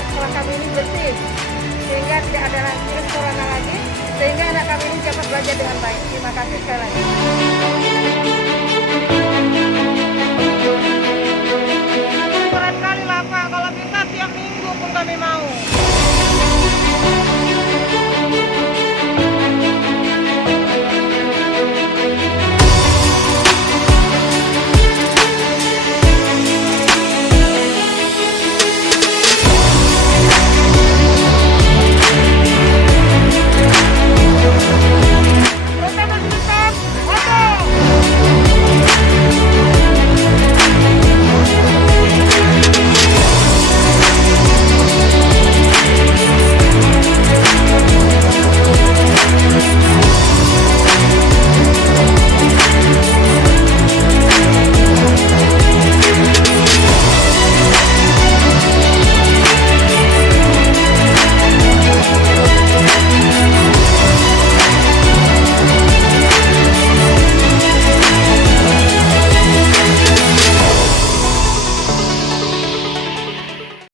agar sekolah kami ini bersih, sehingga tidak ada lagi corona lagi, sehingga anak kami ini dapat belajar dengan baik. Terima kasih sekali lagi. Keren kali lah Pak, kalau bisa tiap minggu pun kami mau.